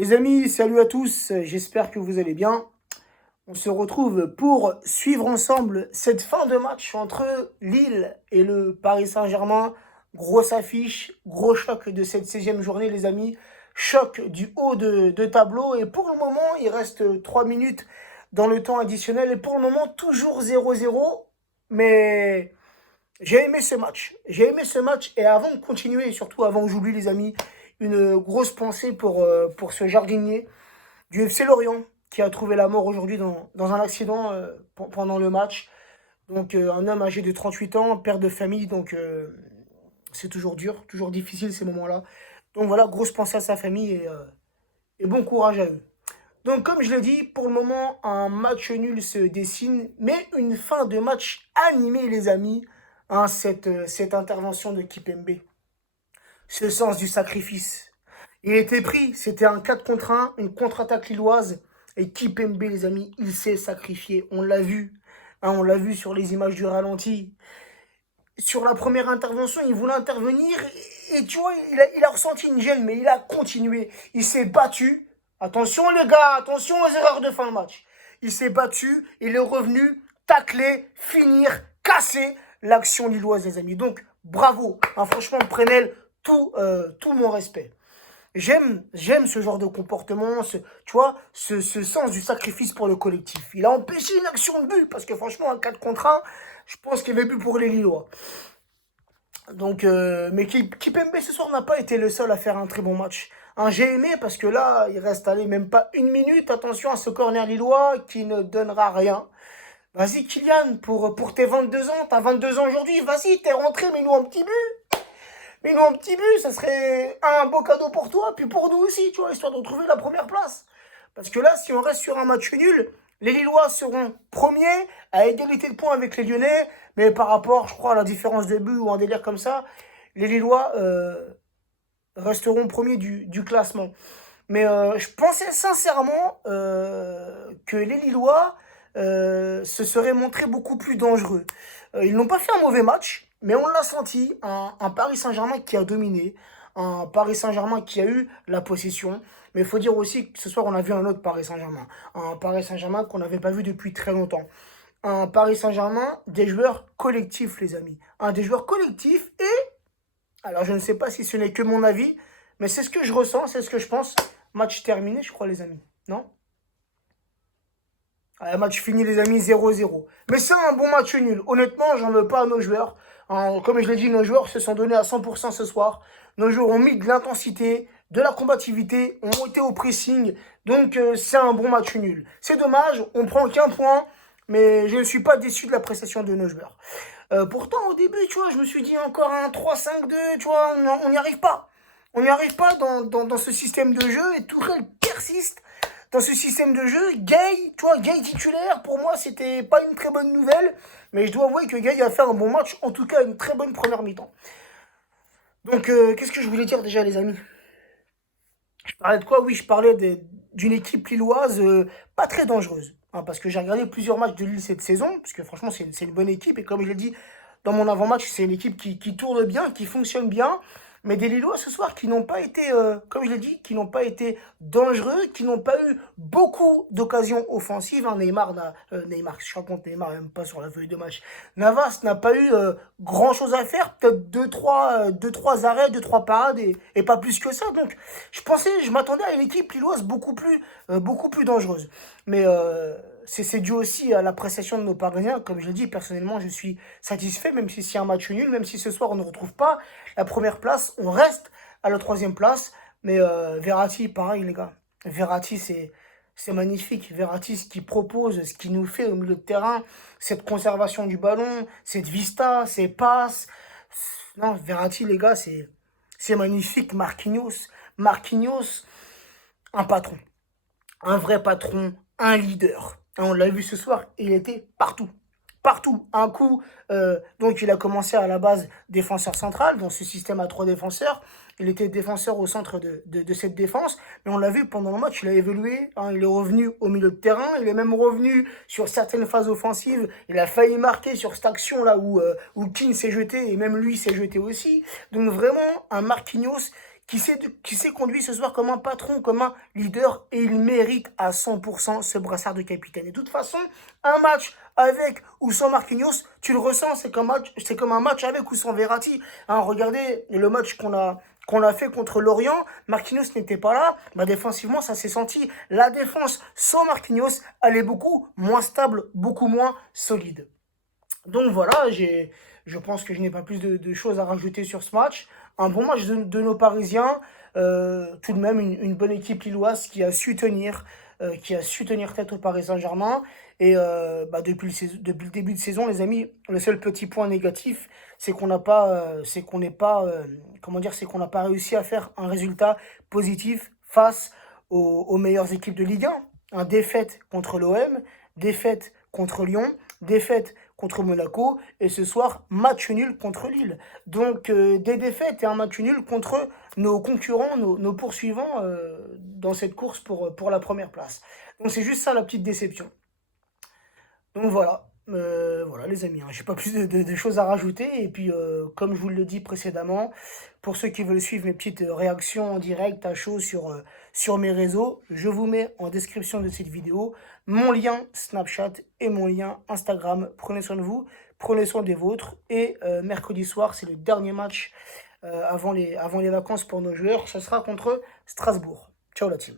Les amis, salut à tous, j'espère que vous allez bien. On se retrouve pour suivre ensemble cette fin de match entre Lille et le Paris Saint-Germain. Grosse affiche, gros choc de cette 16e journée les amis. Choc du haut de tableau et pour le moment il reste 3 minutes dans le temps additionnel et pour le moment toujours 0-0. Mais j'ai aimé ce match. J'ai aimé ce match et avant de continuer et surtout avant que j'oublie les amis, une grosse pensée pour ce jardinier du FC Lorient qui a trouvé la mort aujourd'hui dans un accident pendant le match. Donc un homme âgé de 38 ans, père de famille, donc c'est toujours dur, toujours difficile ces moments-là. Donc voilà, grosse pensée à sa famille et bon courage à eux. Donc comme je l'ai dit, pour le moment, un match nul se dessine, mais une fin de match animée les amis, hein, cette intervention de Kipembe. Ce sens du sacrifice. Il était pris, c'était un 4 contre 1, une contre-attaque lilloise. Et Kipembe, les amis, il s'est sacrifié. On l'a vu. Hein, on l'a vu sur les images du ralenti. Sur la première intervention, il voulait intervenir. Et tu vois, il a ressenti une gêne, mais il a continué. Il s'est battu. Attention les gars, attention aux erreurs de fin de match. Il s'est battu, il est revenu, tacler, finir, casser l'action lilloise, les amis. Donc, bravo. Hein, franchement, Prenel, tout mon respect. J'aime ce genre de comportement, tu vois, ce sens du sacrifice pour le collectif. Il a empêché une action de but, parce que franchement, un 4 contre 1, je pense qu'il y avait but pour les Lillois. Donc, mais Kipembe ce soir n'a pas été le seul à faire un très bon match. Hein, j'ai aimé parce que là, il reste allé même pas une minute. Attention à ce corner lillois qui ne donnera rien. Vas-y Kylian, pour tes 22 ans, t'as 22 ans aujourd'hui, vas-y, t'es rentré, mets-nous un petit but. Mais non, un petit but, ça serait un beau cadeau pour toi, puis pour nous aussi, tu vois, histoire de retrouver la première place. Parce que là, si on reste sur un match nul, les Lillois seront premiers à égalité de points avec les Lyonnais, mais par rapport, je crois, à la différence de but ou un délire comme ça, les Lillois resteront premiers du classement. Mais je pensais sincèrement que les Lillois se seraient montrés beaucoup plus dangereux. Ils n'ont pas fait un mauvais match, mais on l'a senti, un Paris Saint-Germain qui a dominé, un Paris Saint-Germain qui a eu la possession. Mais il faut dire aussi que ce soir, on a vu un autre Paris Saint-Germain. Un Paris Saint-Germain qu'on n'avait pas vu depuis très longtemps. Un Paris Saint-Germain, des joueurs collectifs, les amis. Un des joueurs collectifs et, alors je ne sais pas si ce n'est que mon avis, mais c'est ce que je ressens, c'est ce que je pense. Match terminé, je crois, les amis. Non? Match fini, les amis, 0-0. Mais c'est un bon match nul. Honnêtement, j'en veux pas à nos joueurs. Hein, comme je l'ai dit, nos joueurs se sont donnés à 100% ce soir. Nos joueurs ont mis de l'intensité, de la combativité, ont été au pressing. Donc, c'est un bon match nul. C'est dommage, on prend qu'un point, mais je ne suis pas déçu de la prestation de nos joueurs. Pourtant, au début, tu vois, je me suis dit encore un 3-5-2, tu vois, on n'y arrive pas. On n'y arrive pas dans ce système de jeu et Tourelle persiste dans ce système de jeu. Gay, tu vois, Gay titulaire, pour moi, c'était pas une très bonne nouvelle, mais je dois avouer que Gay a fait un bon match, en tout cas une très bonne première mi-temps. Donc, qu'est-ce que je voulais dire déjà, les amis? Je parlais de quoi? Oui, je parlais d'une équipe lilloise pas très dangereuse. Hein, parce que j'ai regardé plusieurs matchs de Lille cette saison, parce que franchement, c'est une bonne équipe. Et comme je l'ai dit dans mon avant-match, c'est une équipe qui tourne bien, qui fonctionne bien. Mais des Lillois ce soir qui n'ont pas été, comme je l'ai dit, qui n'ont pas été dangereux, qui n'ont pas eu beaucoup d'occasions offensives. Hein. Neymar, je raconte Neymar, même pas sur la feuille de match. Navas n'a pas eu grand-chose à faire, peut-être deux, trois arrêts, deux, trois parades et pas plus que ça. Donc, je m'attendais à une équipe lilloise beaucoup plus dangereuse. Mais c'est dû aussi à l'appréciation de nos partenaires. Comme je l'ai dit, personnellement, je suis satisfait, même si c'est un match nul, même si ce soir on ne retrouve pas la première place, on reste à la troisième place. Mais Verratti, pareil, les gars. Verratti, c'est magnifique. Verratti, ce qu'il propose, ce qu'il nous fait au milieu de terrain, cette conservation du ballon, cette vista, ces passes. Non, Verratti, les gars, c'est magnifique. Marquinhos, un patron. Un vrai patron, un leader. Hein, on l'a vu ce soir, il était partout. Partout. Un coup, donc il a commencé à la base défenseur central, dans ce système à 3 défenseurs. Il était défenseur au centre de cette défense. Mais on l'a vu pendant le match, il a évolué. Hein, il est revenu au milieu de terrain. Il est même revenu sur certaines phases offensives. Il a failli marquer sur cette action-là où Keane s'est jeté et même lui s'est jeté aussi. Donc vraiment, un Marquinhos qui s'est conduit ce soir comme un patron, comme un leader, et il mérite à 100% ce brassard de capitaine. Et de toute façon, un match avec ou sans Marquinhos, tu le ressens, c'est comme un match avec ou sans Verratti. Hein, regardez le match qu'on a fait contre Lorient, Marquinhos n'était pas là, bah défensivement ça s'est senti. La défense sans Marquinhos, elle est beaucoup moins stable, beaucoup moins solide. Donc voilà, je pense que je n'ai pas plus de choses à rajouter sur ce match. Un bon match de nos Parisiens, tout de même une bonne équipe lilloise qui a su tenir tête au Paris Saint-Germain. Et bah, depuis le début de saison, les amis, le seul petit point négatif, c'est qu'on n'a pas, c'est qu'on n'est pas, comment dire, c'est qu'on n'a pas réussi à faire un résultat positif face aux meilleures équipes de Ligue 1. Un défaite contre l'OM, défaite contre Lyon, défaite contre Monaco et ce soir match nul contre Lille. Donc des défaites et un match nul contre nos concurrents, nos poursuivants dans cette course pour la première place. Donc c'est juste ça la petite déception. Donc voilà, voilà les amis, hein, j'ai pas plus de choses à rajouter. Et puis comme je vous le dis précédemment, pour ceux qui veulent suivre mes petites réactions en direct à chaud sur mes réseaux, je vous mets en description de cette vidéo mon lien Snapchat et mon lien Instagram. Prenez soin de vous, prenez soin des vôtres. Et mercredi soir, c'est le dernier match avant les vacances pour nos joueurs. Ce sera contre Strasbourg. Ciao la team.